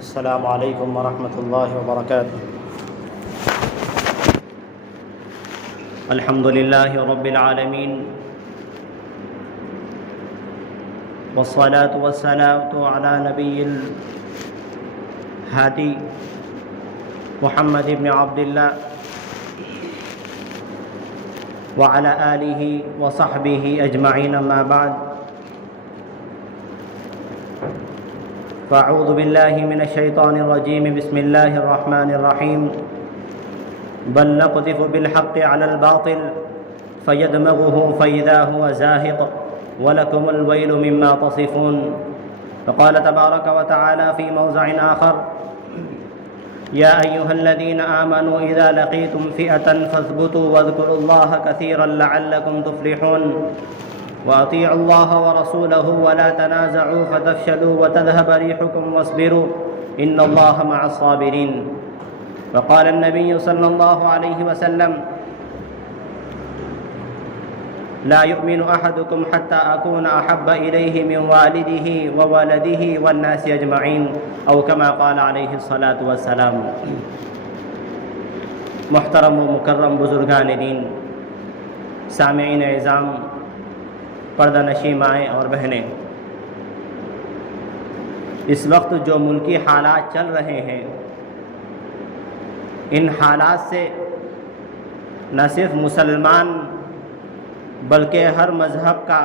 السلام علیکم ورحمۃ اللہ وبرکاتہ۔ الحمد للہ رب العالمین والصلاة والسلام علی نبی الہادی محمد بن عبد اللہ وعلى آلہ وصحبہ اجمعین، اما بعد فاعوذ باللہ من الشیطان الرجیم، بسم اللہ الرحمن الرحیم۔ بل نقذف بالحق على الباطل فيدمغه فإذا هو زاهق ولكم الويل مما تصفون۔ فقال تبارك وتعالى في موضع آخر: يا أيها الذين آمنوا إذا لقيتم فئة فاثبتوا واذكروا الله كثيرا لعلكم تفلحون، وأطيعوا الله ورسوله ولا تنازعوا فتفشلوا وتذهب ريحكم واصبروا إن الله مع الصابرين۔ وقال النبي صلى الله عليه وسلم: لا يؤمن أحدكم حتى أكون أحب إليه من والده وولده والناس أجمعين، أو كما قال عليه الصلاة والسلام۔ محترم و مکرم بزرگان دین، سامعین اعظام، پردہ نشین مائیں اور بہنیں، اس وقت جو ملکی حالات چل رہے ہیں، ان حالات سے نہ صرف مسلمان بلکہ ہر مذہب کا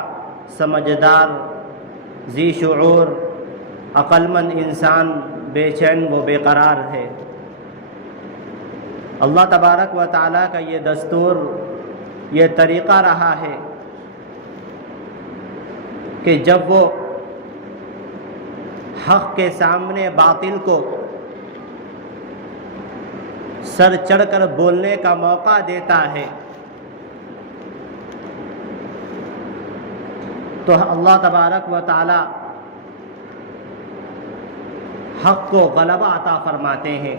سمجھدار، ذی شعور، عقلمند انسان بے چین و بے قرار ہے۔ اللہ تبارک و تعالیٰ کا یہ دستور، یہ طریقہ رہا ہے کہ جب وہ حق کے سامنے باطل کو سر چڑھ کر بولنے کا موقع دیتا ہے تو اللہ تبارک و تعالی حق کو غلبہ عطا فرماتے ہیں،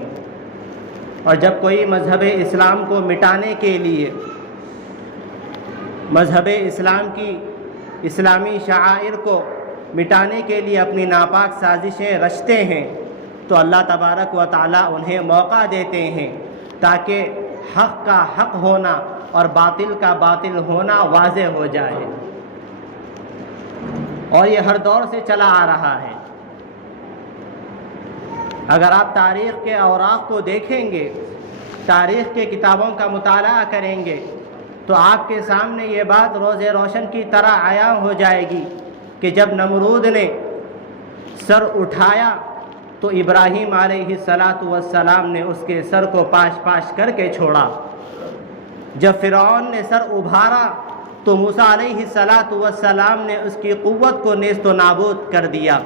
اور جب کوئی مذہب اسلام کو مٹانے کے لیے، مذہب اسلام کی اسلامی شعائر کو مٹانے کے لیے اپنی ناپاک سازشیں رچتے ہیں تو اللہ تبارک و تعالی انہیں موقع دیتے ہیں تاکہ حق کا حق ہونا اور باطل کا باطل ہونا واضح ہو جائے، اور یہ ہر دور سے چلا آ رہا ہے۔ اگر آپ تاریخ کے اوراق کو دیکھیں گے، تاریخ کے کتابوں کا مطالعہ کریں گے تو آپ کے سامنے یہ بات روز روشن کی طرح عیاں ہو جائے گی کہ جب نمرود نے سر اٹھایا تو ابراہیم علیہ السلام نے اس کے سر کو پاش پاش کر کے چھوڑا۔ جب فرعون نے سر ابھارا تو موسیٰ علیہ السلام نے اس کی قوت کو نیست و نابود کر دیا۔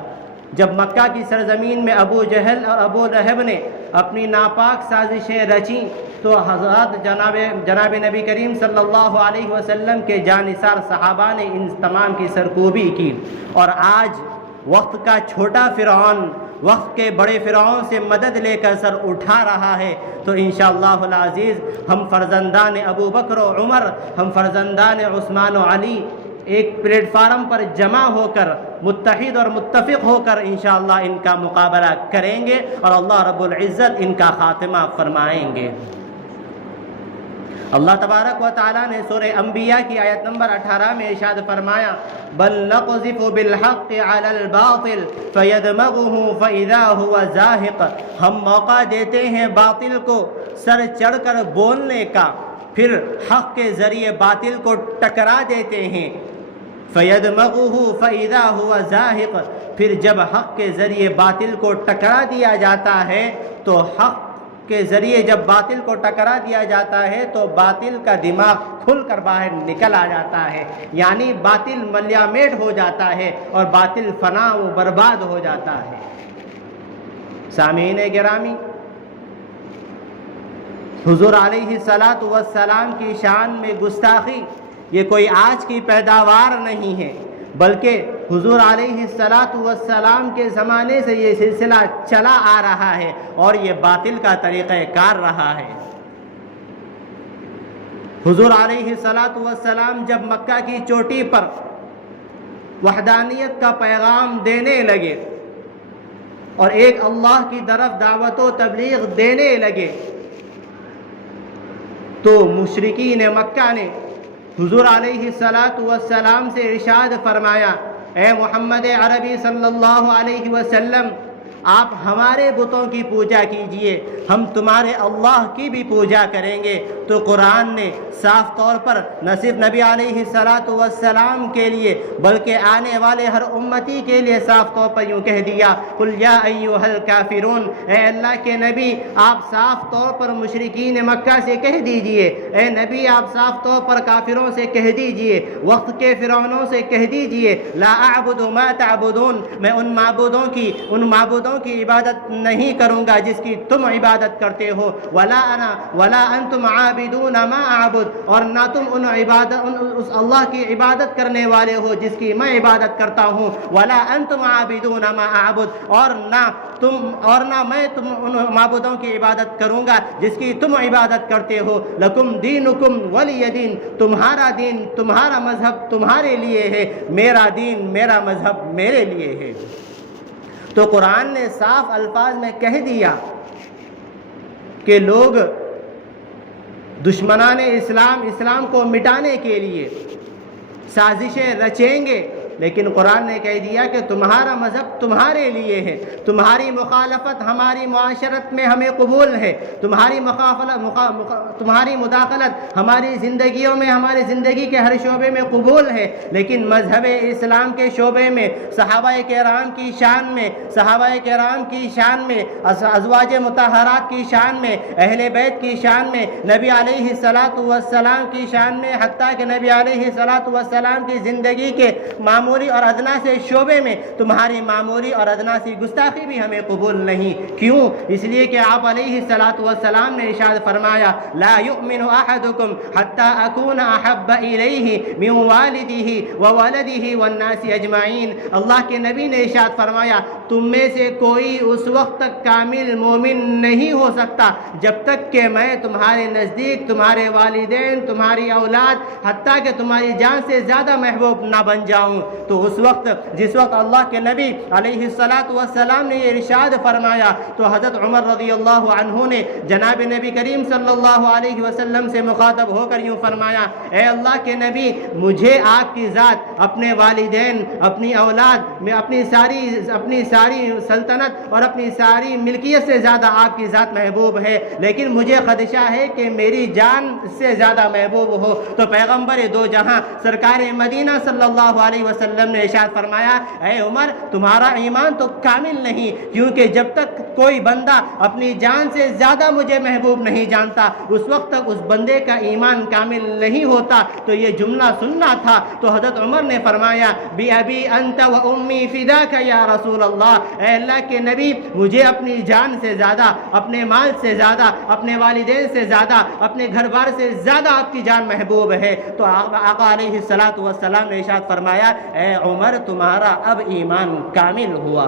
جب مکہ کی سرزمین میں ابو جہل اور ابو لہب نے اپنی ناپاک سازشیں رچیں تو حضرات جناب نبی کریم صلی اللہ علیہ وسلم کے جانثار صحابہ نے ان تمام کی سرکوبی کی، اور آج وقت کا چھوٹا فرعون وقت کے بڑے فرعون سے مدد لے کر سر اٹھا رہا ہے۔ تو انشاءاللہ العزیز ہم فرزندان ابو بکر و عمر، ہم فرزندان عثمان و علی ایک پلیٹ فارم پر جمع ہو کر متحد اور متفق ہو کر انشاءاللہ ان کا مقابلہ کریں گے، اور اللہ رب العزت ان کا خاتمہ فرمائیں گے۔ اللہ تبارک و تعالیٰ نے سورہ انبیاء کی آیت نمبر 18 میں ارشاد فرمایا: بل نقذف بالحق علی الباطل فیدمغه فاذا هو زاهق۔ ہم موقع دیتے ہیں باطل کو سر چڑھ کر بولنے کا، پھر حق کے ذریعے باطل کو ٹکرا دیتے ہیں۔ فیدمغه فاذا هو زاهق، پھر جب حق کے ذریعے باطل کو ٹکرا دیا جاتا ہے تو حق کے ذریعے جب باطل کو ٹکرا دیا جاتا ہے تو باطل کا دماغ کھل کر باہر نکل آ جاتا ہے، یعنی باطل ملیامیٹ ہو جاتا ہے اور باطل فنا و برباد ہو جاتا ہے۔ سامعین گرامی، حضور علیہ السلام کی شان میں گستاخی یہ کوئی آج کی پیداوار نہیں ہے، بلکہ حضور علیہ السلام کے زمانے سے یہ سلسلہ چلا آ رہا ہے اور یہ باطل کا طریقہ کار رہا ہے۔ حضور علیہ السلام جب مکہ کی چوٹی پر وحدانیت کا پیغام دینے لگے اور ایک اللہ کی طرف دعوت و تبلیغ دینے لگے تو مشرکین مکہ نے حضور علیہ السلام سے ارشاد فرمایا، اے محمد عربی صلی اللہ علیہ وسلم، آپ ہمارے بتوں کی پوجا کیجئے، ہم تمہارے اللہ کی بھی پوجا کریں گے۔ تو قرآن نے صاف طور پر نہ صرف نبی علیہ السلام کے لیے بلکہ آنے والے ہر امتی کے لیے صاف طور پر یوں کہہ دیا، قل یا ایھا الکافرون، اے اللہ کے نبی آپ صاف طور پر مشرکین مکہ سے کہہ دیجئے، اے نبی آپ صاف طور پر کافروں سے کہہ دیجئے، وقت کے فرعونوں سے کہہ دیجئے، لا اعبد ما تعبدون، میں ان معبودوں کی عبادت نہیں کروں گا جس کی تم عبادت کرتے ہو، ولا انتم عابدون ما اعبد، اور نہ تم اس اللہ کی عبادت کرنے والے ہو جس کی میں عبادت کرتا ہوں، ولا انتم عابدون ما اعبد، اور نہ میں ان معبودوں کی عبادت کروں گا جس کی تم عبادت کرتے ہو، لکم دینکم ولی دین، تمہارا دین تمہارا مذہب تمہارے لیے ہے، میرا دین میرا مذہب میرے لیے ہے۔ تو قرآن نے صاف الفاظ میں کہہ دیا کہ لوگ دشمنان اسلام کو مٹانے کے لیے سازشیں رچیں گے، لیکن قرآن نے کہہ دیا کہ تمہارا مذہب تمہارے لیے ہے، تمہاری مخالفت ہماری معاشرت میں ہمیں قبول ہے، تمہاری مداخلت ہماری زندگیوں میں ہماری زندگی کے ہر شعبے میں قبول ہے، لیکن مذہب اسلام کے شعبے میں صحابہ کرام کی شان میں ازواج مطہرات کی شان میں اہل بیت کی شان میں نبی علیہ السلام کی شان میں، حتیٰ کہ نبی علیہ السلام کی زندگی کے معمولی اور ادنا سے شعبے میں تمہاری معمولی اور ادنا سی گستاخی بھی ہمیں قبول نہیں۔ کیوں؟ اس لیے کہ آپ علیہ السلام نے ارشاد فرمایا، لا یؤمن احدکم حتی اکون احب الیہ من والدہ وولدہ والناس اجمعین، اللہ کے نبی نے ارشاد فرمایا تم میں سے کوئی اس وقت تک کامل مومن نہیں ہو سکتا جب تک کہ میں تمہارے نزدیک تمہارے والدین تمہاری اولاد حتیٰ کہ تمہاری جان سے زیادہ محبوب نہ بن جاؤں۔ تو اس وقت جس وقت اللہ کے نبی علیہ السلام نے یہ ارشاد فرمایا تو حضرت عمر رضی اللہ عنہ نے جناب نبی کریم صلی اللہ علیہ وسلم سے مخاطب ہو کر یوں فرمایا، اے اللہ کے نبی مجھے آپ کی ذات، اپنے والدین، اپنی اولاد میں اپنی ساری سلطنت اور اپنی ساری ملکیت سے زیادہ آپ کی ذات محبوب ہے، لیکن مجھے خدشہ ہے کہ میری جان سے زیادہ محبوب ہو۔ تو پیغمبر دو جہاں سرکار مدینہ صلی اللہ علیہ وسلم نے ارشاد فرمایا، اے عمر تمہارا ایمان تو کامل نہیں، کیونکہ جب تک کوئی بندہ اپنی جان سے زیادہ مجھے محبوب نہیں جانتا اس وقت تک اس بندے کا ایمان کامل نہیں ہوتا۔ تو یہ جملہ سننا تھا تو حضرت عمر نے فرمایا، بی ابی انت و امی فداک یا رسول اللہ، اے اللہ کے نبی مجھے اپنی جان سے زیادہ، اپنے مال سے زیادہ، اپنے والدین سے زیادہ، اپنے گھر بار سے زیادہ آپ کی جان محبوب ہے۔ تو آقا علیہ السلام نے ارشاد فرمایا، اے عمر تمہارا اب ایمان کامل ہوا۔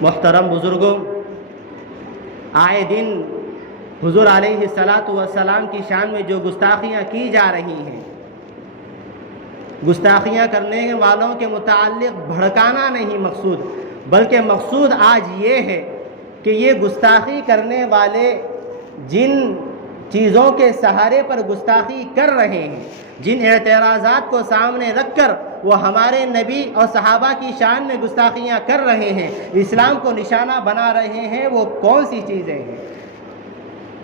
محترم بزرگوں، آئے دن حضور علیہ السلام کی شان میں جو گستاخیاں کی جا رہی ہیں، گستاخیاں کرنے والوں کے متعلق بھڑکانا نہیں مقصود، بلکہ مقصود آج یہ ہے کہ یہ گستاخی کرنے والے جن چیزوں کے سہارے پر گستاخی کر رہے ہیں، جن اعتراضات کو سامنے رکھ کر وہ ہمارے نبی اور صحابہ کی شان میں گستاخیاں کر رہے ہیں، اسلام کو نشانہ بنا رہے ہیں، وہ کون سی چیزیں ہیں؟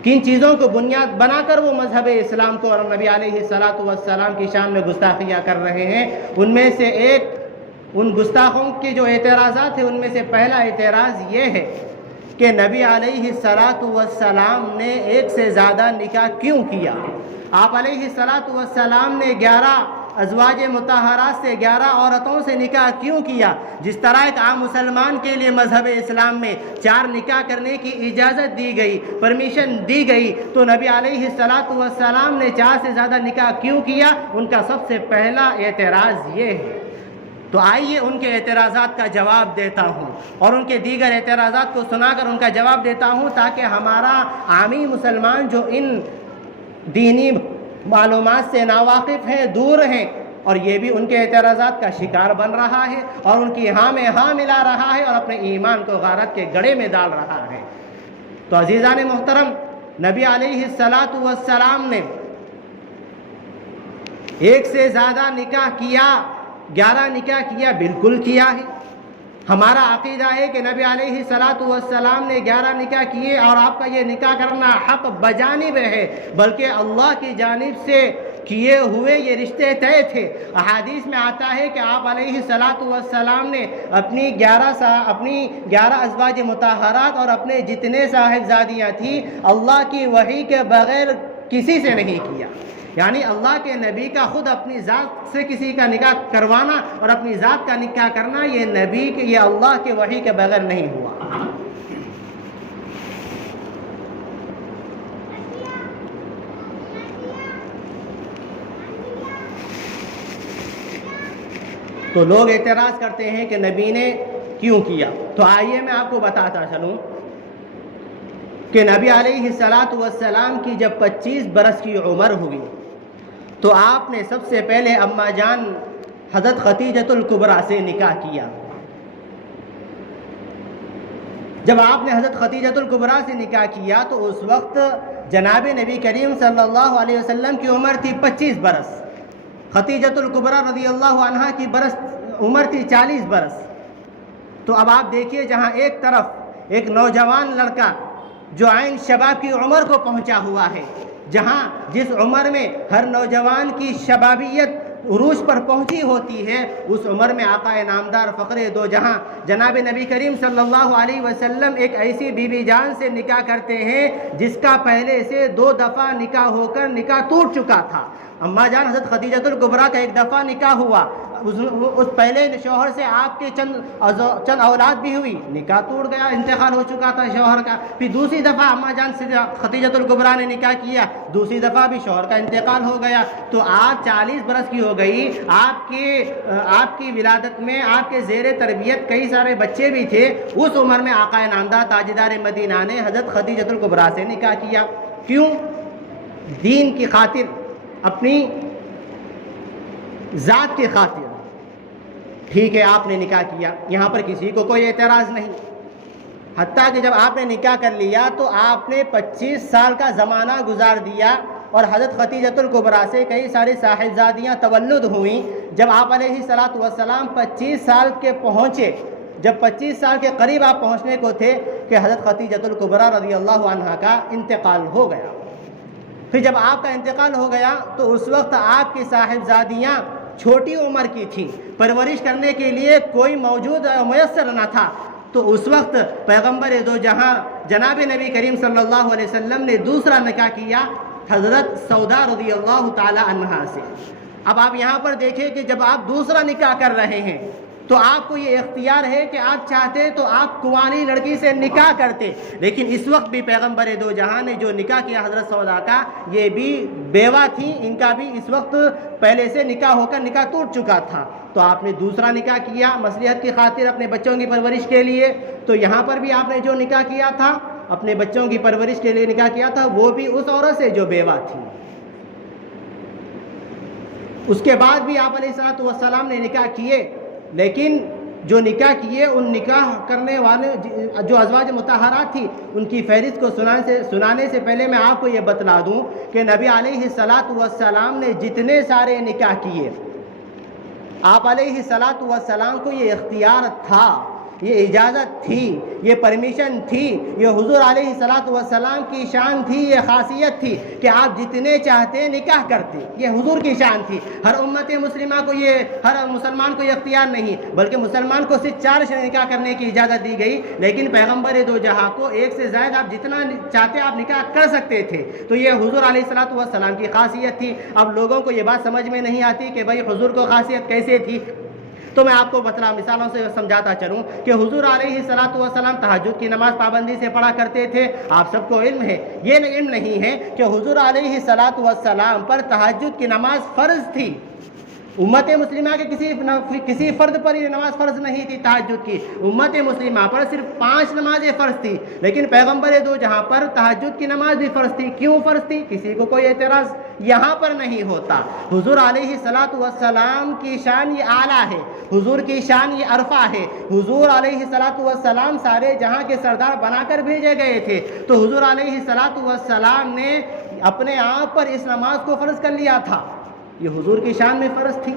کن چیزوں کو بنیاد بنا کر وہ مذہب اسلام کو اور نبی علیہ السلام کی شان میں گستاخیاں کر رہے ہیں؟ ان میں سے ایک، ان گستاخوں کے جو اعتراضات ہیں ان میں سے پہلا اعتراض یہ ہے کہ نبی علیہ السلام نے ایک سے زیادہ نکاح کیوں کیا؟ آپ علیہ السلام نے 11 ازواج مطہرات سے 11 عورتوں سے نکاح کیوں کیا؟ جس طرح ایک عام مسلمان کے لیے مذہب اسلام میں 4 نکاح کرنے کی اجازت دی گئی، پرمیشن دی گئی، تو نبی علیہ السلام نے 4 سے زیادہ نکاح کیوں کیا؟ ان کا سب سے پہلا اعتراض یہ ہے۔ تو آئیے ان کے اعتراضات کا جواب دیتا ہوں اور ان کے دیگر اعتراضات کو سنا کر ان کا جواب دیتا ہوں، تاکہ ہمارا عامی مسلمان جو ان دینی معلومات سے ناواقف ہیں، دور ہیں، اور یہ بھی ان کے اعتراضات کا شکار بن رہا ہے اور ان کی ہاں میں ہاں ملا رہا ہے اور اپنے ایمان کو غارت کے گڑھے میں ڈال رہا ہے۔ تو عزیزان محترم، نبی علیہ السلام نے ایک سے زیادہ نکاح کیا، 11 نکاح کیا، بالکل کیا ہے۔ ہمارا عقیدہ ہے کہ نبی علیہ السلام نے 11 نکاح کیے اور آپ کا یہ نکاح کرنا حق بجانب ہے، بلکہ اللہ کی جانب سے کیے ہوئے یہ رشتے طے تھے۔ احادیث میں آتا ہے کہ آپ علیہ السلام نے اپنی 11 ازواج مطہرات اور اپنے جتنے صاحبزادیاں تھیں اللہ کی وحی کے بغیر کسی سے نہیں کیا، یعنی اللہ کے نبی کا خود اپنی ذات سے کسی کا نکاح کروانا اور اپنی ذات کا نکاح کرنا یہ اللہ کے وحی کے بغیر نہیں ہوا۔ تو لوگ اعتراض کرتے ہیں کہ نبی نے کیوں کیا، تو آئیے میں آپ کو بتاتا چلوں کہ نبی علیہ السلام کی جب 25 برس کی عمر ہوئی تو آپ نے سب سے پہلے اماں جان حضرت خدیجۃ الکبریٰ سے نکاح کیا۔ جب آپ نے حضرت خدیجۃ الکبریٰ سے نکاح کیا تو اس وقت جناب نبی کریم صلی اللہ علیہ وسلم کی عمر تھی 25 برس، خدیجۃ الکبریٰ رضی اللہ عنہا کی عمر تھی 40 برس۔ تو اب آپ دیکھیے، جہاں ایک طرف ایک نوجوان لڑکا جو عین شباب کی عمر کو پہنچا ہوا ہے، جہاں جس عمر میں ہر نوجوان کی شبابیت عروج پر پہنچی ہوتی ہے، اس عمر میں آقا نامدار فخر دو جہاں جناب نبی کریم صلی اللہ علیہ وسلم ایک ایسی بی بی جان سے نکاح کرتے ہیں جس کا پہلے سے 2 دفعہ نکاح ہو کر نکاح ٹوٹ چکا تھا۔ اماں جان حضرت خدیجۃ الکبریٰ کا ایک دفعہ نکاح ہوا، اس پہلے شوہر سے آپ کے چند اولاد بھی ہوئی، نکاح ٹوٹ گیا، انتقال ہو چکا تھا شوہر کا۔ پھر دوسری دفعہ اماں جان سے خدیجۃ الکبریٰ نے نکاح کیا، دوسری دفعہ بھی شوہر کا انتقال ہو گیا۔ تو آپ 40 برس کی ہو گئی، آپ کی ولادت میں آپ کے زیر تربیت کئی سارے بچے بھی تھے۔ اس عمر میں آقا نامدار تاجدار مدینہ نے حضرت خدیجۃ الکبریٰ سے نکاح کیا۔ کیوں؟ دین کی خاطر، اپنی ذات کی خاطر۔ ٹھیک ہے، آپ نے نکاح کیا، یہاں پر کسی کو کوئی اعتراض نہیں۔ حتیٰ کہ جب آپ نے نکاح کر لیا تو آپ نے 25 سال کا زمانہ گزار دیا اور حضرت خدیجۃ الکبریٰ سے کئی ساری صاحبزادیاں تولد ہوئیں۔ جب آپ علیہ السلام 25 سال کے پہنچے، جب 25 سال کے قریب آپ پہنچنے کو تھے کہ حضرت خدیجۃ الکبریٰ رضی اللہ عنہا کا انتقال ہو گیا۔ پھر جب آپ کا انتقال ہو گیا تو اس وقت آپ کی صاحبزادیاں چھوٹی عمر کی تھیں، پرورش کرنے کے لیے کوئی موجود میسر نہ تھا۔ تو اس وقت پیغمبر دو جہاں جناب نبی کریم صلی اللہ علیہ وسلم نے دوسرا نکاح کیا حضرت سودا رضی اللہ تعالی عنہا سے۔ اب آپ یہاں پر دیکھیں کہ جب آپ دوسرا نکاح کر رہے ہیں تو آپ کو یہ اختیار ہے کہ آپ چاہتے تو آپ کنواری لڑکی سے نکاح کرتے، لیکن اس وقت بھی پیغمبر دو جہاں نے جو نکاح کیا حضرت سودا کا، یہ بھی بیوہ تھیں، ان کا بھی اس وقت پہلے سے نکاح ہو کر نکاح ٹوٹ چکا تھا۔ تو آپ نے دوسرا نکاح کیا مصلحت کی خاطر اپنے بچوں کی پرورش کے لیے۔ تو یہاں پر بھی آپ نے جو نکاح کیا تھا، اپنے بچوں کی پرورش کے لیے نکاح کیا تھا، وہ بھی اس عورت سے جو بیوہ تھی۔ اس کے بعد بھی آپ علیہ السلام نے نکاح کیے، لیکن جو نکاح کیے ان نکاح کرنے والے جو ازواج مطہرات تھی ان کی فہرست کو سنانے سے پہلے میں آپ کو یہ بتلا دوں کہ نبی علیہ السلام نے جتنے سارے نکاح کیے، آپ علیہ السلام کو یہ اختیار تھا، یہ اجازت تھی، یہ پرمیشن تھی، یہ حضور علیہ السلام کی شان تھی، یہ خاصیت تھی کہ آپ جتنے چاہتے نکاح کرتے، یہ حضور کی شان تھی۔ ہر امت مسلمہ کو ہر مسلمان کو یہ اختیار نہیں، بلکہ مسلمان کو صرف 4 سے نکاح کرنے کی اجازت دی گئی، لیکن پیغمبر دو جہاں کو 1 سے زائد آپ جتنا چاہتے آپ نکاح کر سکتے تھے۔ تو یہ حضور علیہ السلام کی خاصیت تھی۔ اب لوگوں کو یہ بات سمجھ میں نہیں آتی کہ بھائی حضور کو خاصیت کیسے تھی، تو میں آپ کو مثالوں سے سمجھاتا چلوں کہ حضور علیہ السلام تہجد کی نماز پابندی سے پڑھا کرتے تھے۔ آپ سب کو علم ہے، یہ علم نہیں ہے کہ حضور علیہ السلام پر تہجد کی نماز فرض تھی۔ امت مسلمہ کے کسی فرد پر یہ نماز فرض نہیں تھی تہجد کی، امت مسلمہ پر صرف 5 نمازیں فرض تھی، لیکن پیغمبر دو جہاں پر تہجد کی نماز بھی فرض تھی۔ کیوں فرض تھی؟ کسی کو کوئی اعتراض یہاں پر نہیں ہوتا۔ حضور علیہ الصلاۃ والسلام کی شان یہ اعلیٰ ہے، حضور کی شان یہ عرفہ ہے۔ حضور علیہ الصلاۃ والسلام سارے جہاں کے سردار بنا کر بھیجے گئے تھے، تو حضور علیہ الصلاۃ والسلام نے اپنے آپ پر اس نماز کو فرض کر لیا تھا، یہ حضور کی شان میں فرض تھی۔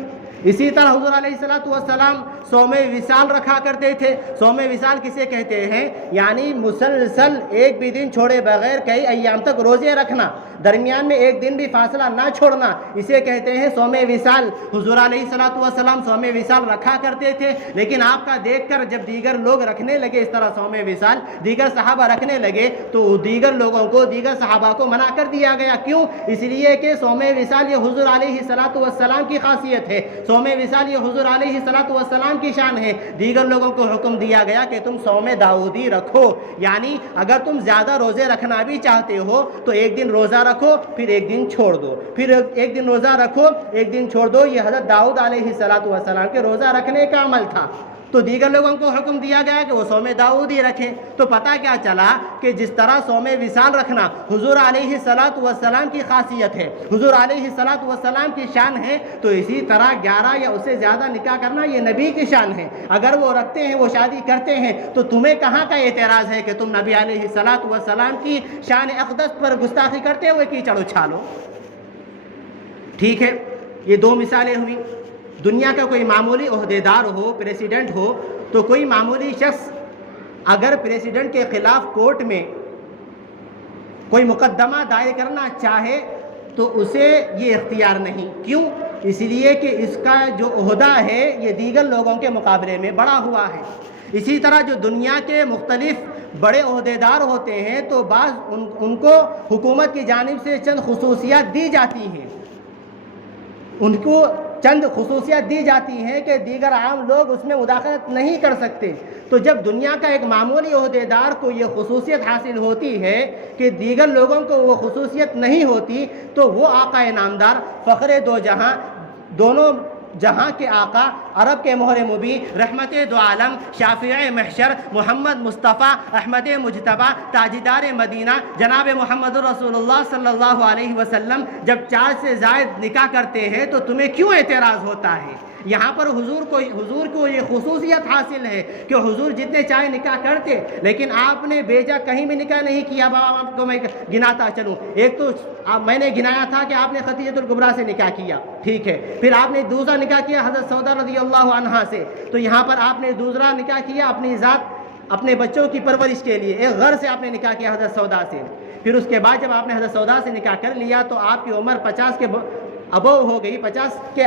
اسی طرح حضور علیہ الصلاۃ والسلام صوم وصال رکھا کرتے تھے۔ صوم وصال کسے کہتے ہیں؟ یعنی مسلسل ایک بھی دن چھوڑے بغیر کئی ایام تک روزے رکھنا، درمیان میں ایک دن بھی فاصلہ نہ چھوڑنا، اسے کہتے ہیں صوم وصال۔ حضور علیہ الصلاۃ والسلام صوم وصال رکھا کرتے تھے، لیکن آپ کا دیکھ کر جب دیگر لوگ رکھنے لگے اس طرح صوم وصال، دیگر صحابہ رکھنے لگے، تو دیگر لوگوں کو، دیگر صحابہ کو منع کر دیا گیا۔ کیوں؟ اس لیے کہ صوم وصال یہ حضور علیہ الصلاۃ والسلام کی خاصیت ہے، صوم وصال یہ حضور علیہ الصلاۃ والسلام کی شان ہے۔ دیگر لوگوں کو حکم دیا گیا کہ تم صوم داؤدی رکھو، یعنی اگر تم زیادہ روزے رکھنا بھی چاہتے ہو تو ایک دن روزہ رکھو، پھر ایک دن چھوڑ دو، پھر ایک دن روزہ رکھو، ایک دن چھوڑ دو۔ یہ حضرت داؤد علیہ الصلاۃ والسلام کے روزہ رکھنے کا عمل تھا، تو دیگر لوگوں کو حکم دیا گیا کہ وہ صوم داؤدی رکھیں۔ تو پتہ کیا چلا کہ جس طرح صوم وصال رکھنا حضور علیہ الصلاۃ والسلام کی خاصیت ہے، حضور علیہ الصلاۃ والسلام کی شان ہے، تو اسی طرح 11 یا اس سے زیادہ نکاح کرنا یہ نبی کی شان ہے۔ اگر وہ رکھتے ہیں، وہ شادی کرتے ہیں، تو تمہیں کہاں کا اعتراض ہے کہ تم نبی علیہ الصلاۃ والسلام کی شان اقدس پر گستاخی کرتے ہوئے کیچڑ اچھالو؟ ٹھیک ہے، یہ دو مثالیں ہوئی۔ دنیا کا کوئی معمولی عہدیدار ہو، پریسیڈنٹ ہو، تو کوئی معمولی شخص اگر پریسیڈنٹ کے خلاف کورٹ میں کوئی مقدمہ دائر کرنا چاہے تو اسے یہ اختیار نہیں۔ کیوں؟ اس لیے کہ اس کا جو عہدہ ہے یہ دیگر لوگوں کے مقابلے میں بڑا ہوا ہے۔ اسی طرح جو دنیا کے مختلف بڑے عہدیدار ہوتے ہیں تو بعض ان کو حکومت کی جانب سے چند خصوصیات دی جاتی ہیں، ان کو چند خصوصیات دی جاتی ہیں کہ دیگر عام لوگ اس میں مداخلت نہیں کر سکتے۔ تو جب دنیا کا ایک معمولی عہدیدار کو یہ خصوصیت حاصل ہوتی ہے کہ دیگر لوگوں کو وہ خصوصیت نہیں ہوتی، تو وہ آقا نامدار، فخر دو جہاں، دونوں جہاں کے آقا، عرب کے مہر مبی، رحمت دو عالم، شافع محشر، محمد مصطفیٰ، احمد مجتبیٰ، تاجدار مدینہ، جناب محمد رسول اللہ صلی اللہ علیہ وسلم جب 4 سے زائد نکاح کرتے ہیں تو تمہیں کیوں اعتراض ہوتا ہے؟ یہاں پر حضور کو یہ خصوصیت حاصل ہے کہ حضور جتنے چاہے نکاح کرتے، لیکن آپ نے بیجا کہیں بھی نکاح نہیں کیا۔ آپ کو میں گناتا چلوں، ایک تو میں نے گنایا تھا کہ آپ نے خدیجہ الکبریٰ سے نکاح کیا، ٹھیک ہے، پھر آپ نے دوسرا نکاح کیا حضرت سودا رضی اللہ عنہا سے، تو یہاں پر آپ نے دوسرا نکاح کیا اپنی ذات، اپنے بچوں کی پرورش کے لیے، ایک غرض سے آپ نے نکاح کیا حضرت سودا سے۔ پھر اس کے بعد جب آپ نے حضرت سودا سے نکاح کر لیا تو آپ کی عمر 50 کے ابو ہو گئی، 50 کے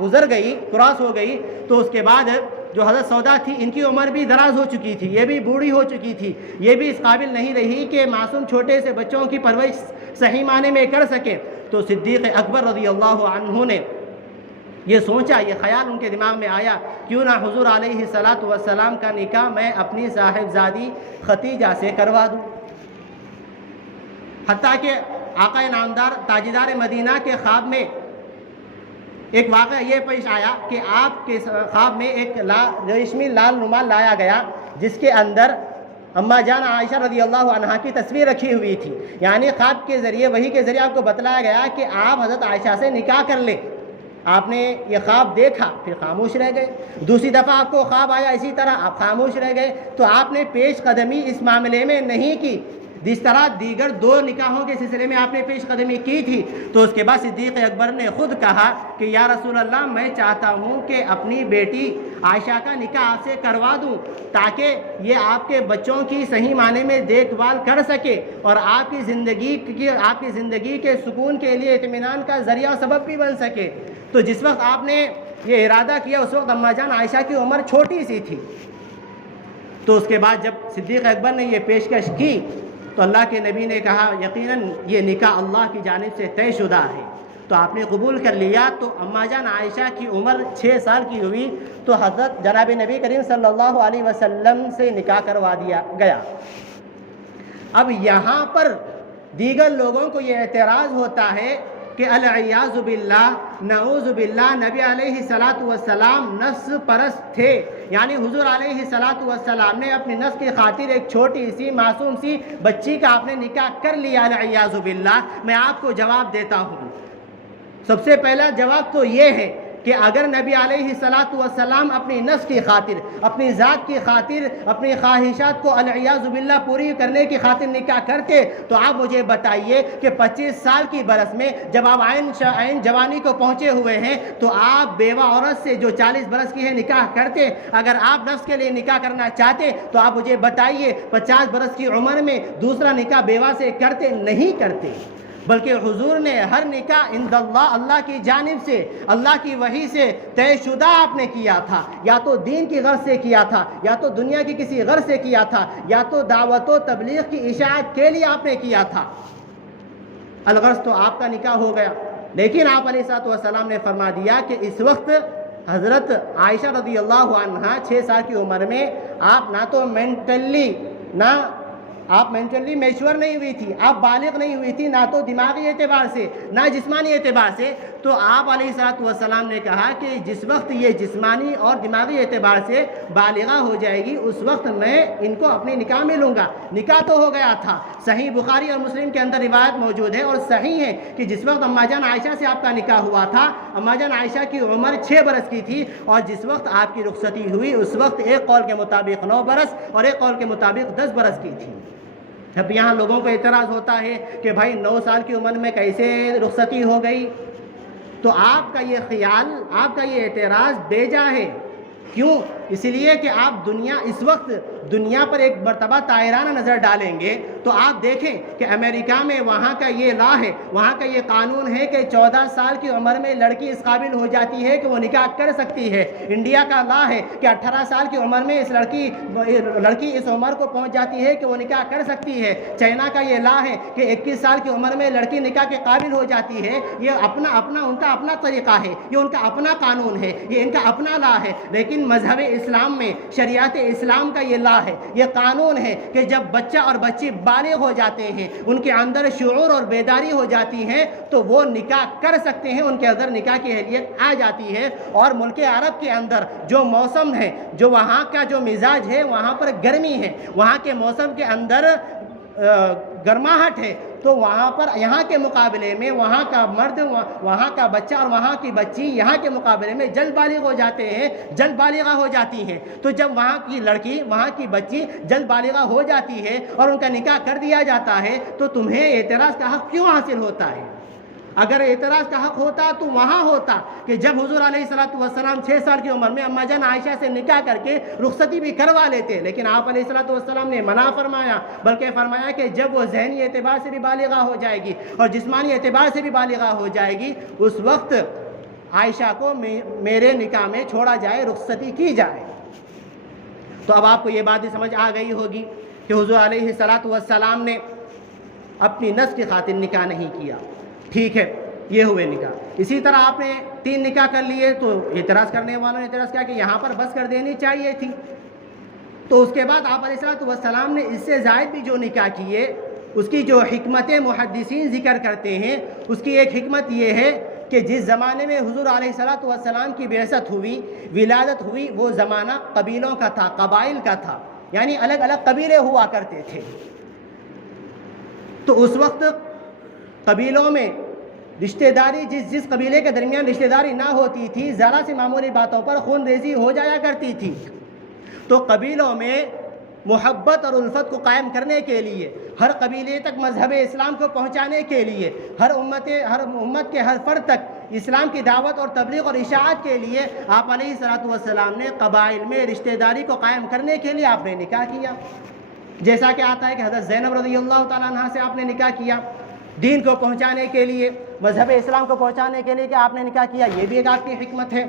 گزر گئی، کراس ہو گئی، تو اس کے بعد جو حضرت سودا تھی ان کی عمر بھی دراز ہو چکی تھی، یہ بھی بوڑھی ہو چکی تھی، یہ بھی اس قابل نہیں رہی کہ معصوم چھوٹے سے بچوں کی پرورش صحیح معنی میں کر سکے۔ تو صدیق اکبر رضی اللہ عنہ نے یہ سوچا، یہ خیال ان کے دماغ میں آیا، کیوں نہ حضور علیہ الصلاۃ والسلام کا نکاح میں اپنی صاحبزادی ختیجہ سے کروا دوں۔ حتیٰ کہ آقا نامدار تاجدار مدینہ کے خواب میں ایک واقعہ یہ پیش آیا کہ آپ کے خواب میں ایک ریشمی لال رومال لایا گیا جس کے اندر اما جان عائشہ رضی اللہ عنہا کی تصویر رکھی ہوئی تھی، یعنی خواب کے ذریعے، وحی کے ذریعے آپ کو بتلایا گیا کہ آپ حضرت عائشہ سے نکاح کر لیں۔ آپ نے یہ خواب دیکھا، پھر خاموش رہ گئے۔ دوسری دفعہ آپ کو خواب آیا اسی طرح، آپ خاموش رہ گئے، تو آپ نے پیش قدمی اس معاملے میں نہیں کی جس طرح دیگر 2 نکاحوں کے سلسلے میں آپ نے پیش قدمی کی تھی۔ تو اس کے بعد صدیق اکبر نے خود کہا کہ یا رسول اللہ، میں چاہتا ہوں کہ اپنی بیٹی عائشہ کا نکاح آپ سے کروا دوں تاکہ یہ آپ کے بچوں کی صحیح معنی میں دیکھ بھال کر سکے اور آپ کی زندگی کے سکون کے لیے اطمینان کا ذریعہ سبب بھی بن سکے۔ تو جس وقت آپ نے یہ ارادہ کیا اس وقت اما جان عائشہ کی عمر چھوٹی سی تھی۔ تو اس کے بعد جب صدیق اکبر نے یہ پیشکش کی تو اللہ کے نبی نے کہا یقیناً یہ نکاح اللہ کی جانب سے طے شدہ ہے، تو آپ نے قبول کر لیا۔ تو اما جان عائشہ کی عمر 6 سال کی ہوئی تو حضرت جناب نبی کریم صلی اللہ علیہ وسلم سے نکاح کروا دیا گیا۔ اب یہاں پر دیگر لوگوں کو یہ اعتراض ہوتا ہے کہ العیاذ باللہ، نعوذ باللہ، نبی علیہ الصلاۃ والسلام نفس پرست تھے، یعنی حضور علیہ الصلاۃ والسلام نے اپنی نفس کی خاطر ایک چھوٹی سی معصوم سی بچی کا آپ نے نکاح کر لیا، العیاذ باللہ۔ میں آپ کو جواب دیتا ہوں، سب سے پہلا جواب تو یہ ہے کہ اگر نبی علیہ الصلاۃ والسلام اپنی نفس کی خاطر، اپنی ذات کی خاطر، اپنی خواہشات کو العیاذ باللہ پوری کرنے کی خاطر نکاح کرتے تو آپ مجھے بتائیے کہ 25 سال کی برس میں جب آپ عین جوانی کو پہنچے ہوئے ہیں تو آپ بیوہ عورت سے جو 40 برس کی ہے نکاح کرتے؟ اگر آپ نفس کے لیے نکاح کرنا چاہتے تو آپ مجھے بتائیے 50 برس کی عمر میں دوسرا نکاح بیوہ سے کرتے؟ نہیں کرتے، بلکہ حضور نے ہر نکاح عند اللہ کی جانب سے، اللہ کی وحی سے طے شدہ آپ نے کیا تھا، یا تو دین کی غرض سے کیا تھا، یا تو دنیا کی کسی غرض سے کیا تھا، یا تو دعوت و تبلیغ کی اشاعت کے لیے آپ نے کیا تھا۔ الغرض تو آپ کا نکاح ہو گیا، لیکن آپ علیہ الصلوۃ والسلام نے فرما دیا کہ اس وقت حضرت عائشہ رضی اللہ عنہا 6 سال کی عمر میں آپ نہ تو مینٹلی میچور نہیں ہوئی تھی، آپ بالغ نہیں ہوئی تھی، نہ تو دماغی اعتبار سے نہ جسمانی اعتبار سے۔ تو آپ علیہ الصلوۃ والسلام نے کہا کہ جس وقت یہ جسمانی اور دماغی اعتبار سے بالغہ ہو جائے گی اس وقت میں ان کو اپنی نکاح میں لوں گا۔ نکاح تو ہو گیا تھا، صحیح بخاری اور مسلم کے اندر روایت موجود ہے اور صحیح ہے کہ جس وقت اماں جان عائشہ سے آپ کا نکاح ہوا تھا، اماں جان عائشہ کی عمر 6 برس کی تھی، اور جس وقت آپ کی رخصتی ہوئی اس وقت ایک قول کے مطابق 9 برس اور ایک قول کے مطابق 10 برس کی تھی۔ اب یہاں لوگوں کو اعتراض ہوتا ہے کہ بھائی 9 سال کی عمر میں کیسے رخصتی ہو گئی؟ تو آپ کا یہ خیال، آپ کا یہ اعتراض بے جا ہے۔ کیوں؟ اس لیے کہ آپ اس وقت دنیا پر ایک مرتبہ طائرانہ نظر ڈالیں گے تو آپ دیکھیں کہ امریکہ میں وہاں کا یہ لا ہے، وہاں کا یہ قانون ہے کہ 14 سال کی عمر میں لڑکی اس قابل ہو جاتی ہے کہ وہ نکاح کر سکتی ہے۔ انڈیا کا لا ہے کہ 18 سال کی عمر میں لڑکی اس عمر کو پہنچ جاتی ہے کہ وہ نکاح کر سکتی ہے۔ چائنا کا یہ لا ہے کہ 21 سال کی عمر میں لڑکی نکاح کے قابل ہو جاتی ہے۔ یہ ان کا اپنا طریقہ ہے، یہ ان کا اپنا قانون ہے، یہ ان کا اپنا لا ہے۔ لیکن مذہب اسلام میں، شریعت اسلام کا یہ لا ہے، یہ قانون ہے کہ جب بچہ اور بچی بالغ ہو جاتے ہیں، ان کے اندر شعور اور بیداری ہو جاتی ہے تو وہ نکاح کر سکتے ہیں، ان کے اندر نکاح کی اہلیت آ جاتی ہے۔ اور ملک عرب کے اندر جو موسم ہے، جو وہاں کا جو مزاج ہے، وہاں پر گرمی ہے، وہاں کے موسم کے اندر گرماہٹ ہے، تو وہاں پر یہاں کے مقابلے میں وہاں کا مرد، وہاں کا بچہ اور وہاں کی بچی یہاں کے مقابلے میں جلد بالغ ہو جاتے ہیں، جلد بالغہ ہو جاتی ہیں۔ تو جب وہاں کی لڑکی، وہاں کی بچی جلد بالغہ ہو جاتی ہے اور ان کا نکاح کر دیا جاتا ہے تو تمہیں اعتراض کا حق کیوں حاصل ہوتا ہے؟ اگر اعتراض کا حق ہوتا تو وہاں ہوتا کہ جب حضور علیہ الصلوۃ والسلام 6 سال کی عمر میں اماں جان عائشہ سے نکاح کر کے رخصتی بھی کروا لیتے، لیکن آپ علیہ الصلوۃ والسلام نے منع فرمایا، بلکہ فرمایا کہ جب وہ ذہنی اعتبار سے بھی بالغہ ہو جائے گی اور جسمانی اعتبار سے بھی بالغہ ہو جائے گی اس وقت عائشہ کو میرے نکاح میں چھوڑا جائے، رخصتی کی جائے۔ تو اب آپ کو یہ بات بھی سمجھ آ گئی ہوگی کہ حضور علیہ الصلوۃ والسلام نے اپنی نفس کی خاطر نکاح نہیں کیا۔ ٹھیک ہے، یہ ہوئے نکاح۔ اسی طرح آپ نے 3 نکاح کر لیے تو اعتراض کرنے والوں نے اعتراض کیا کہ یہاں پر بس کر دینی چاہیے تھی۔ تو اس کے بعد آپ علیہ الصلوۃ والسلام نے اس سے زائد بھی جو نکاح کیے، اس کی جو حکمت محدثین ذکر کرتے ہیں، اس کی ایک حکمت یہ ہے کہ جس زمانے میں حضور علیہ الصلوۃ والسلام کی بعثت ہوئی، ولادت ہوئی، وہ زمانہ قبیلوں کا تھا، قبائل کا تھا، یعنی الگ الگ قبیلے ہوا کرتے تھے۔ تو اس وقت قبیلوں میں رشتہ داری، جس قبیلے کے درمیان رشتہ داری نہ ہوتی تھی، ذرا سی معمولی باتوں پر خون ریزی ہو جایا کرتی تھی۔ تو قبیلوں میں محبت اور الفت کو قائم کرنے کے لیے، ہر قبیلے تک مذہب اسلام کو پہنچانے کے لیے، ہر امت کے ہر فرد تک اسلام کی دعوت اور تبلیغ اور اشاعت کے لیے آپ علیہ الصلوۃ والسلام نے قبائل میں رشتہ داری کو قائم کرنے کے لیے آپ نے نکاح کیا۔ جیسا کہ آتا ہے کہ حضرت زینب رضی اللہ تعالیٰ عنہا سے آپ نے نکاح کیا، دین کو پہنچانے کے لیے، مذہب اسلام کو پہنچانے کے لیے کہ آپ نے نکاح کیا، یہ بھی ایک آپ کی حکمت ہے۔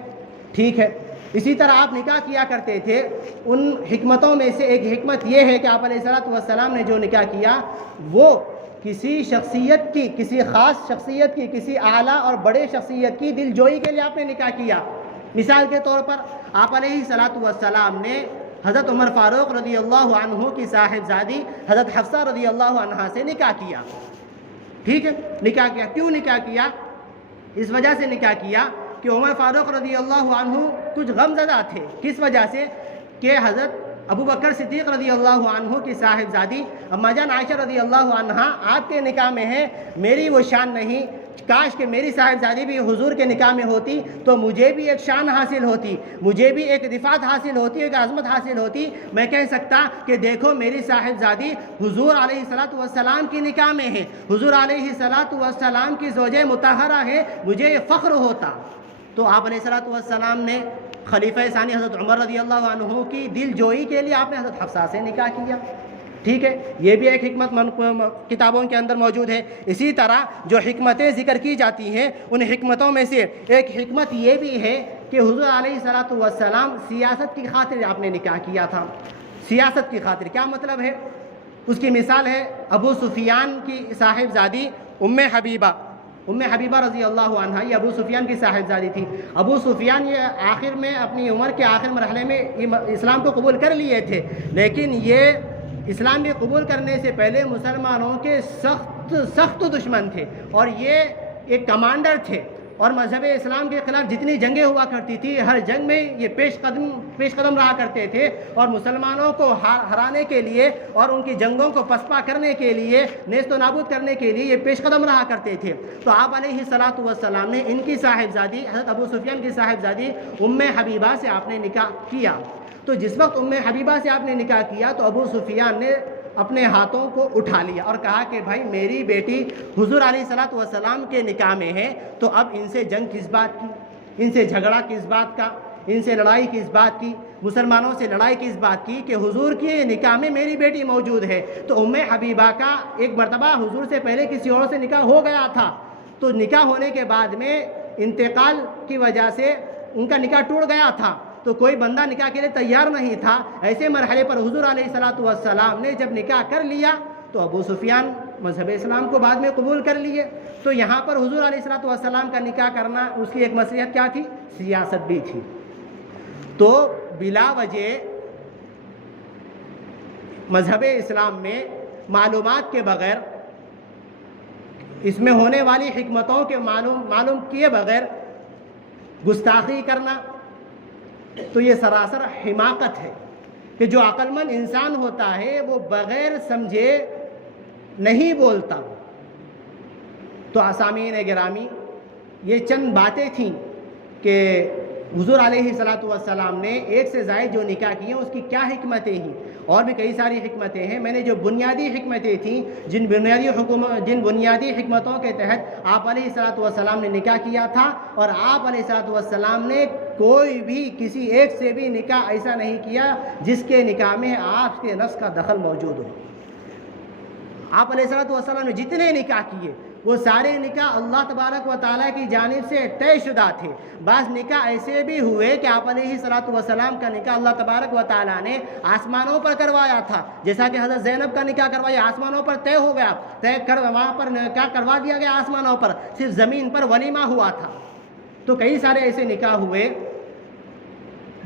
ٹھیک ہے، اسی طرح آپ نکاح کیا کرتے تھے۔ ان حکمتوں میں سے ایک حکمت یہ ہے کہ آپ علیہ الصلوۃ والسلام نے جو نکاح کیا وہ کسی شخصیت کی، کسی خاص شخصیت کی، کسی اعلیٰ اور بڑے شخصیت کی دل جوئی کے لیے آپ نے نکاح کیا۔ مثال کے طور پر آپ علیہ الصلوۃ والسلام نے حضرت عمر فاروق رضی اللہ عنہ کی صاحبزادی حضرت حفصہ رضی اللہ عنہا سے نکاح کیا۔ ٹھیک ہے، نکاح کیا۔ کیوں نکاح کیا؟ اس وجہ سے نکاح کیا کہ عمر فاروق رضی اللہ عنہ کچھ غم زدہ تھے۔ کس وجہ سے؟ کہ حضرت ابو بکر صدیق رضی اللہ عنہ کی صاحبزادی اماں جان عائشہ رضی اللہ عنہا آپ کے نکاح میں ہیں، میری وہ شان نہیں، کاش کہ میری صاحبزادی بھی حضور کے نکاح میں ہوتی تو مجھے بھی ایک شان حاصل ہوتی، مجھے بھی ایک رفعت حاصل ہوتی، ایک عظمت حاصل ہوتی۔ میں کہہ سکتا کہ دیکھو میری صاحبزادی حضور علیہ الصلوۃ والسلام کی نکاح میں ہے، حضور علیہ الصلوۃ والسلام کی زوجہ مطہرہ ہے، مجھے یہ فخر ہوتا۔ تو آپ علیہ الصلوۃ والسلام نے خلیفہ ثانی حضرت عمر رضی اللہ عنہ کی دل جوئی کے لیے آپ نے حضرت حفصہ سے نکاح کیا، ٹھیک ہے، یہ بھی ایک حکمت کتابوں کے اندر موجود ہے۔ اسی طرح جو حکمتیں ذکر کی جاتی ہیں ان حکمتوں میں سے ایک حکمت یہ بھی ہے کہ حضور علیہ الصلوۃ والسلام سیاست کی خاطر آپ نے نکاح کیا تھا۔ سیاست کی خاطر کیا مطلب ہے؟ اس کی مثال ہے ابو سفیان کی صاحبزادی ام حبیبہ رضی اللہ عنہا، یہ ابو سفیان کی صاحبزادی تھی۔ ابو سفیان یہ آخر میں اپنی عمر کے آخر مرحلے میں اسلام کو قبول کر لیے تھے، لیکن یہ اسلام میں قبول کرنے سے پہلے مسلمانوں کے سخت دشمن تھے، اور یہ ایک کمانڈر تھے، اور مذہب اسلام کے خلاف جتنی جنگیں ہوا کرتی تھی ہر جنگ میں یہ پیش قدم رہا کرتے تھے، اور مسلمانوں کو ہرانے کے لیے اور ان کی جنگوں کو پسپا کرنے کے لیے، نیست و نابود کرنے کے لیے یہ پیش قدم رہا کرتے تھے۔ تو آپ علیہ الصلوۃ والسلام نے ان کی صاحبزادی حضرت ابو سفیان کی صاحبزادی ام حبیبہ سے آپ نے نکاح کیا۔ تو جس وقت ام حبیبہ سے آپ نے نکاح کیا تو ابو سفیان نے اپنے ہاتھوں کو اٹھا لیا اور کہا کہ بھائی میری بیٹی حضور علیہ الصلوۃ والسلام کے نکاح میں ہے، تو اب ان سے جنگ کس بات کی، ان سے جھگڑا کس بات کا، ان سے لڑائی کس بات کی، مسلمانوں سے لڑائی کس بات کی کہ حضور کے نکاح میں میری بیٹی موجود ہے۔ تو ام حبیبہ کا ایک مرتبہ حضور سے پہلے کسی اور سے نکاح ہو گیا تھا، تو نکاح ہونے کے بعد میں انتقال کی وجہ سے ان کا نکاح ٹوٹ گیا تھا، تو کوئی بندہ نکاح کے لیے تیار نہیں تھا۔ ایسے مرحلے پر حضور علیہ الصلوۃ والسلام نے جب نکاح کر لیا تو ابو سفیان مذہب اسلام کو بعد میں قبول کر لیے۔ تو یہاں پر حضور علیہ الصلوۃ والسلام کا نکاح کرنا اس کی ایک مصلحت کیا تھی؟ سیاست بھی تھی۔ تو بلا وجہ مذہب اسلام میں معلومات کے بغیر، اس میں ہونے والی حکمتوں کے معلوم کیے بغیر گستاخی کرنا تو یہ سراسر حماقت ہے، کہ جو عقل مند انسان ہوتا ہے وہ بغیر سمجھے نہیں بولتا۔ تو سامعین گرامی، یہ چند باتیں تھیں کہ حضور علیہ الصلوۃ والسلام نے ایک سے زائد جو نکاح کیے اس کی کیا حکمتیں ہیں، اور بھی کئی ساری حکمتیں ہیں۔ میں نے جو بنیادی حکمتیں تھیں، جن بنیادی حکمتوں کے تحت آپ علیہ الصلوۃ والسلام نے نکاح کیا تھا، اور آپ علیہ الصلوۃ والسلام نے کوئی بھی کسی ایک سے بھی نکاح ایسا نہیں کیا جس کے نکاح میں آپ کے نفس کا دخل موجود ہو۔ آپ علیہ الصلوۃ والسلام نے جتنے نکاح کیے وہ سارے نکاح اللہ تبارک و تعالیٰ کی جانب سے طے شدہ تھے۔ بعض نکاح ایسے بھی ہوئے کہ آپ علیہ الصلوۃ والسلام کا نکاح اللہ تبارک و تعالیٰ نے آسمانوں پر کروایا تھا، جیسا کہ حضرت زینب کا نکاح کروایا آسمانوں پر طے ہو گیا، وہاں پر نکاح کروا دیا گیا آسمانوں پر، صرف زمین پر ولیمہ ہوا تھا۔ تو کئی سارے ایسے نکاح ہوئے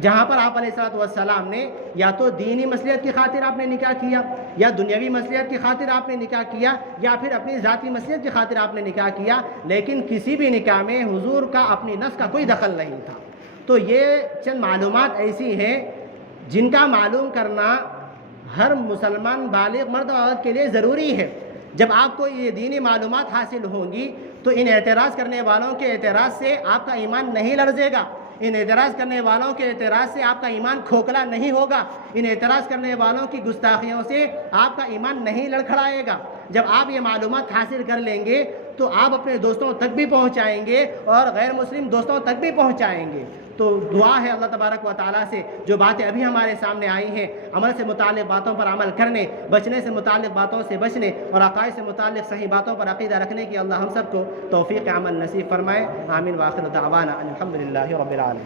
جہاں پر آپ علیہ الصلوۃ والسلام نے یا تو دینی مصلحت کی خاطر آپ نے نکاح کیا، یا دنیاوی مصلحت کی خاطر آپ نے نکاح کیا، یا پھر اپنی ذاتی مصلحت کی خاطر آپ نے نکاح کیا، لیکن کسی بھی نکاح میں حضور کا اپنی نفس کا کوئی دخل نہیں تھا۔ تو یہ چند معلومات ایسی ہیں جن کا معلوم کرنا ہر مسلمان بالغ مرد و عورت کے لیے ضروری ہے۔ جب آپ کو یہ دینی معلومات حاصل ہوں گی تو ان اعتراض کرنے والوں کے اعتراض سے آپ کا ایمان نہیں لرزے گا، ان اعتراض کرنے والوں کے اعتراض سے آپ کا ایمان کھوکھلا نہیں ہوگا، ان اعتراض کرنے والوں کی گستاخیوں سے آپ کا ایمان نہیں لڑکھڑائے گا۔ جب آپ یہ معلومات حاصل کر لیں گے تو آپ اپنے دوستوں تک بھی پہنچائیں گے اور غیر مسلم دوستوں تک بھی پہنچائیں گے۔ تو دعا ہے اللہ تبارک و تعالیٰ سے جو باتیں ابھی ہمارے سامنے آئی ہیں، عمل سے متعلق باتوں پر عمل کرنے، بچنے سے متعلق باتوں سے بچنے، اور عقائد سے متعلق صحیح باتوں پر عقیدہ رکھنے کی اللہ ہم سب کو توفیق عمل نصیب فرمائے۔ آمین وآخر دعوانا ان الحمدللہ رب العالمین۔